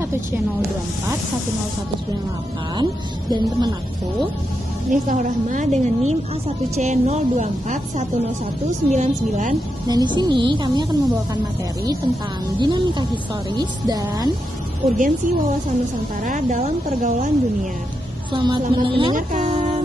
A1C024109198 dan teman aku Miftahur Rahma dengan NIM A1C024109199. dan di sini kami akan membawakan materi tentang dinamika historis dan Urgensi wawasan Nusantara dalam pergaulan dunia. selamat mendengarkan.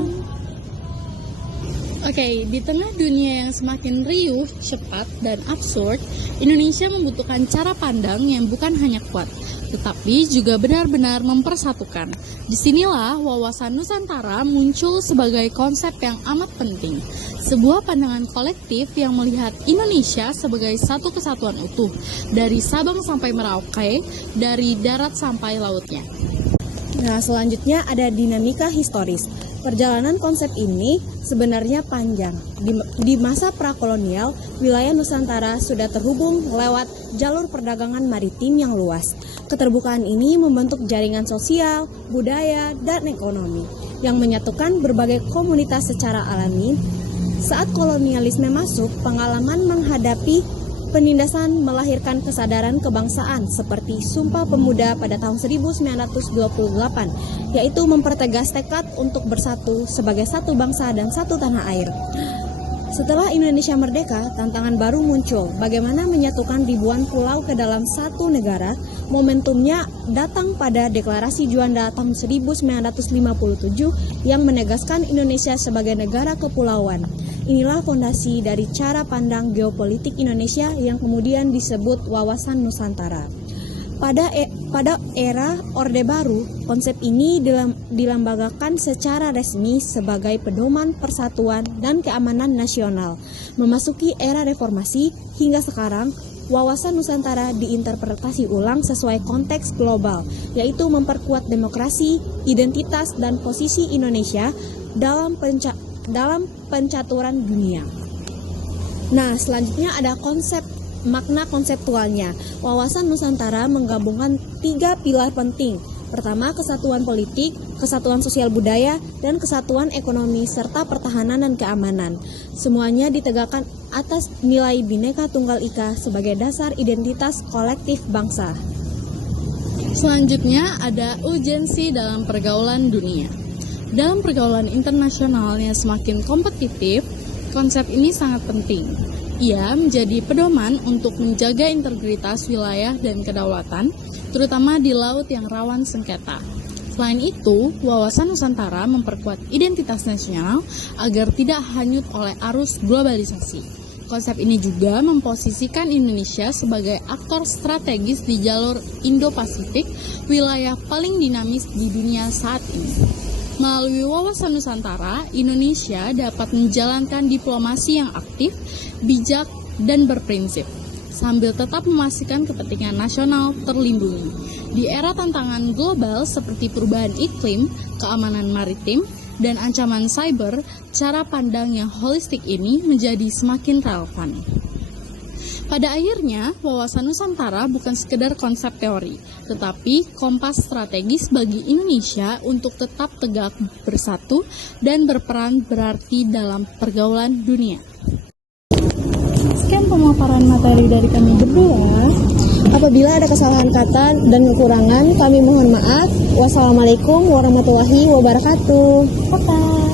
Oke, di tengah dunia yang semakin riuh, cepat, dan absurd, Indonesia membutuhkan cara pandang yang bukan hanya kuat, tetapi juga benar-benar mempersatukan. Disinilah wawasan Nusantara muncul sebagai konsep yang amat penting. Sebuah pandangan kolektif yang melihat Indonesia sebagai satu kesatuan utuh, dari Sabang sampai Merauke, dari darat sampai lautnya. Nah, selanjutnya ada dinamika historis. Perjalanan konsep ini sebenarnya panjang. Di masa prakolonial, wilayah Nusantara sudah terhubung lewat jalur perdagangan maritim yang luas. Keterbukaan ini membentuk jaringan sosial, budaya, dan ekonomi yang menyatukan berbagai komunitas secara alami. Saat kolonialisme masuk, pengalaman menghadapi penindasan melahirkan kesadaran kebangsaan seperti Sumpah Pemuda pada tahun 1928, yaitu mempertegas tekad untuk bersatu sebagai satu bangsa dan satu tanah air. Setelah Indonesia merdeka, tantangan baru muncul, bagaimana menyatukan ribuan pulau ke dalam satu negara. Momentumnya datang pada Deklarasi Juanda tahun 1957 yang menegaskan Indonesia sebagai negara kepulauan. Inilah fondasi dari cara pandang geopolitik Indonesia yang kemudian disebut wawasan Nusantara. Pada era Orde Baru, konsep ini dilambagakan secara resmi sebagai pedoman persatuan dan keamanan nasional. Memasuki era reformasi, hingga sekarang, wawasan Nusantara diinterpretasi ulang sesuai konteks global, yaitu memperkuat demokrasi, identitas, dan posisi Indonesia dalam pencaturan dunia. Nah, selanjutnya ada makna konseptualnya. Wawasan Nusantara menggabungkan 3 pilar penting. Pertama, kesatuan politik, kesatuan sosial budaya, dan kesatuan ekonomi serta pertahanan dan keamanan. Semuanya ditegakkan atas nilai Bhinneka Tunggal Ika sebagai dasar identitas kolektif bangsa. Selanjutnya ada urgensi dalam pergaulan dunia. Dalam pergaulan internasional yang semakin kompetitif, konsep ini sangat penting. Ia menjadi pedoman untuk menjaga integritas wilayah dan kedaulatan, terutama di laut yang rawan sengketa. Selain itu, wawasan Nusantara memperkuat identitas nasional agar tidak hanyut oleh arus globalisasi. Konsep ini juga memposisikan Indonesia sebagai aktor strategis di jalur Indo-Pasifik, wilayah paling dinamis di dunia saat ini. Melalui wawasan Nusantara, Indonesia dapat menjalankan diplomasi yang aktif, bijak, dan berprinsip, sambil tetap memastikan kepentingan nasional terlindungi. Di era tantangan global seperti perubahan iklim, keamanan maritim, dan ancaman cyber, cara pandang yang holistik ini menjadi semakin relevan. Pada akhirnya, wawasan Nusantara bukan sekedar konsep teori, tetapi kompas strategis bagi Indonesia untuk tetap tegak bersatu dan berperan berarti dalam pergaulan dunia. Sekian pemaparan materi dari kami berdua. Apabila ada kesalahan kata dan kekurangan, kami mohon maaf. Wassalamualaikum warahmatullahi wabarakatuh. Bye-bye.